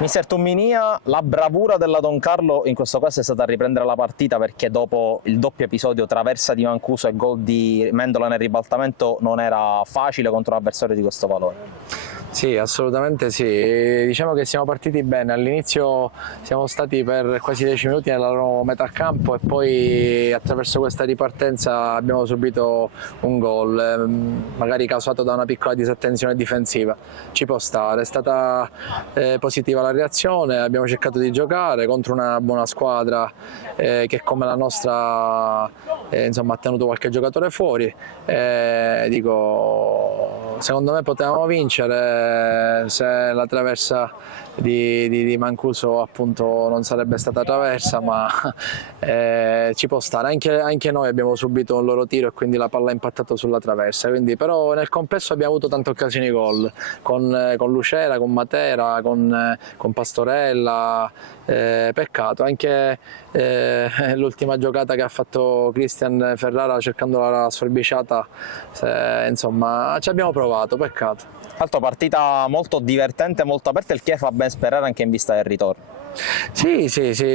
Mister Tumminia, la bravura della Don Carlo in questo caso è stata a riprendere la partita, perché dopo il doppio episodio traversa di Mancuso e gol di Mendola nel ribaltamento non era facile contro un avversario di questo valore. Sì, assolutamente sì. Diciamo che siamo partiti bene. All'inizio siamo stati per quasi 10 minuti nella loro metà campo e poi attraverso questa ripartenza abbiamo subito un gol, magari causato da una piccola disattenzione difensiva. Ci può stare, è stata positiva la reazione, abbiamo cercato di giocare contro una buona squadra che come la nostra insomma, ha tenuto qualche giocatore fuori. Secondo me potevamo vincere se la traversa di Mancuso appunto non sarebbe stata traversa, ma ci può stare. Anche noi abbiamo subito un loro tiro e quindi la palla ha impattato sulla traversa. Però nel complesso abbiamo avuto tante occasioni gol con Lucera, con Matera, con Pastorella. Peccato anche l'ultima giocata che ha fatto Cristian Ferrara cercando la sforbiciata, insomma ci abbiamo provato, peccato. Altra partita molto divertente, molto aperta, il che fa ben sperare anche in vista del ritorno. Sì,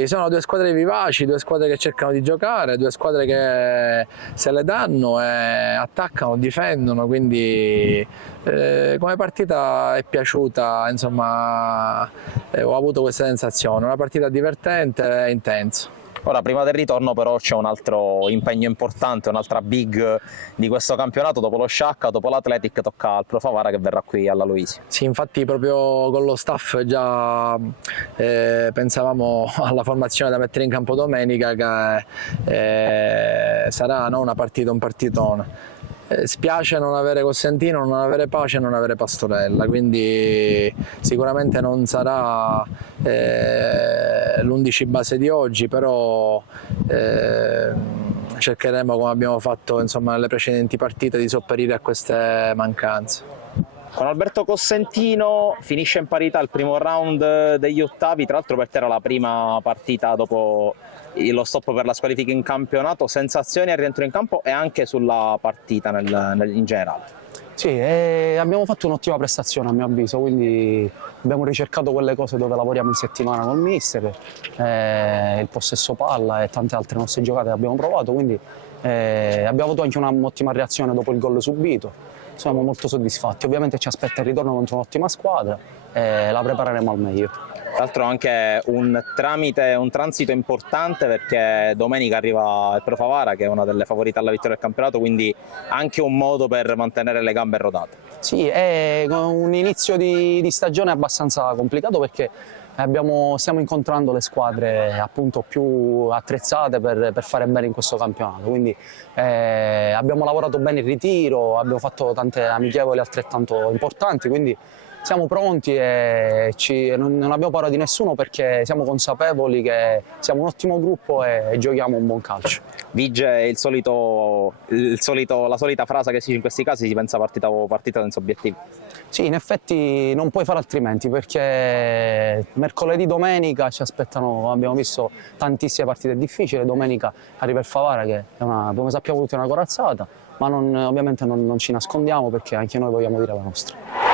sono due squadre vivaci, due squadre che cercano di giocare, due squadre che se le danno e attaccano, difendono, quindi come partita è piaciuta, insomma ho avuto questa sensazione, una partita divertente e intensa. Ora, prima del ritorno però c'è un altro impegno importante, un'altra big di questo campionato. Dopo lo Sciacca, dopo l'Athletic, tocca al Pro Favara che verrà qui alla Luisi. Sì, infatti proprio con lo staff già pensavamo alla formazione da mettere in campo domenica, che sarà una partita, un partitone. Spiace non avere Costantino, non avere Pace e non avere Pastorella, quindi sicuramente non sarà l'11 base di oggi, però cercheremo, come abbiamo fatto insomma, nelle precedenti partite, di sopperire a queste mancanze. Con Alberto Costantino finisce in parità il primo round degli ottavi, tra l'altro per te era la prima partita dopo lo stop per la squalifica in campionato. Sensazioni al rientro in campo e anche sulla partita in generale? Sì, abbiamo fatto un'ottima prestazione a mio avviso, quindi abbiamo ricercato quelle cose dove lavoriamo in settimana col mister, il possesso palla e tante altre nostre giocate che abbiamo provato, quindi abbiamo avuto anche un'ottima reazione dopo il gol subito. Siamo molto soddisfatti, ovviamente ci aspetta il ritorno contro un'ottima squadra e la prepareremo al meglio. Tra l'altro anche un transito importante, perché domenica arriva il Pro Favara che è una delle favorite alla vittoria del campionato, quindi anche un modo per mantenere le gambe rodate. Sì, è un inizio di stagione abbastanza complicato perché stiamo incontrando le squadre appunto più attrezzate per fare bene in questo campionato, quindi abbiamo lavorato bene il ritiro, abbiamo fatto tante amichevoli altrettanto importanti, quindi siamo pronti e non abbiamo paura di nessuno perché siamo consapevoli che siamo un ottimo gruppo e giochiamo un buon calcio. Vige la solita frase che si dice in questi casi: si pensa partita o partita senza obiettivi. Sì, in effetti non puoi fare altrimenti perché mercoledì, domenica ci aspettano, abbiamo visto tantissime partite difficili, domenica arriva il Favara che è come sappiamo tutti una corazzata, ma ovviamente non ci nascondiamo perché anche noi vogliamo dire la nostra.